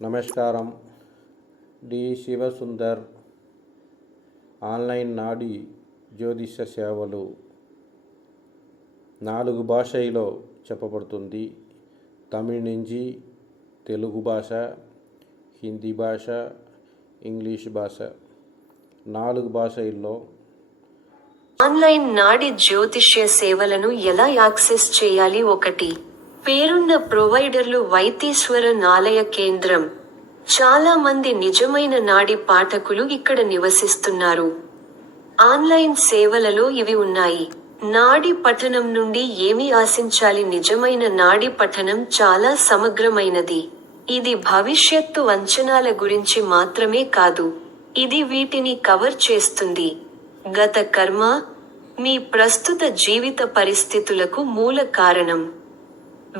నమస్కారం. D శివసుందర్. Online నాడీ జ్యోతిష సేవలు 4 భాషల్లో చెప్పబడుతుంది. తమిళ నుంచి తెలుగు భాష, హిందీ భాష, ఇంగ్లీష్ భాష 4 భాషల్లో ఆన్లైన్ నాడి జ్యోతిష్య సేవలను ఎలా యాక్సెస్ చేయాలి? 1. పేరున్న ప్రొవైడర్లు వైతీశ్వరన్ ఆలయ కేంద్రం. చాలా మంది నిజమైన నాడి పాఠకులు ఇక్కడ నివసిస్తున్నారు. ఆన్లైన్ సేవలలో ఇవి ఉన్నాయి. నాడి పఠనం నుండి ఏమి ఆశించాలి? నిజమైన నాడి పఠనం చాలా సమగ్రమైనది. ఇది భవిష్యత్తు అంచనాల గురించి మాత్రమే కాదు. ఇది వీటిని కవర్ చేస్తుంది. గత కర్మ, మీ ప్రస్తుత జీవిత పరిస్థితులకు మూల కారణం.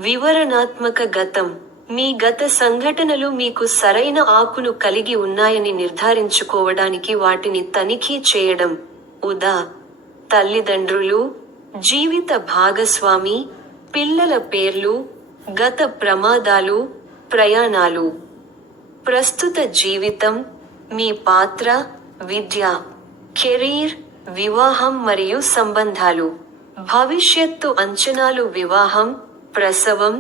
వివరణాత్మక గతం, మీ గత సంఘటనలు మీకు సరైన ఆకును కలిగి ఉన్నాయని నిర్ధారించుకోవడానికి వాటిని తనిఖీ చేయడం. ఉదా. తల్లిదండ్రులు, జీవిత భాగస్వామి, పిల్లల పేర్లు, గత ప్రమాదాలు, ప్రయాణాలు. ప్రస్తుత జీవితం, మీ పాత్ర, విద్య, కెరీర్, వివాహం మరియు సంబంధాలు. భవిష్యత్తు అంచనాలు, వివాహం, ప్రసవం,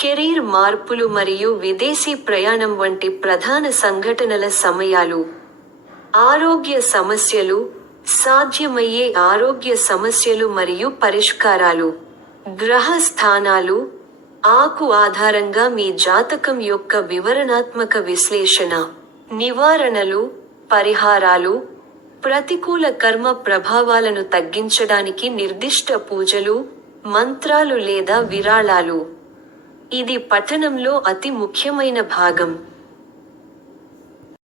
కెరీర్ మార్పులు మరియు విదేశీ ప్రయాణం వంటి ప్రధాన సంఘటనల సమయాలు. ఆరోగ్య సమస్యలు, సాధ్యమయ్యే ఆరోగ్య సమస్యలు మరియు పరిష్కారాలు. గ్రహ స్థానాలు, ఆకు ఆధారంగా మీ జాతకం యొక్క వివరణాత్మక విశ్లేషణ. నివారణలు, పరిహారాలు, ప్రతికూల కర్మ ప్రభావాలను తగ్గించడానికి నిర్దిష్ట పూజలు, మంత్రాలు లేదా విరాళాలు. ఇది పఠనంలో అతి ముఖ్యమైన భాగం.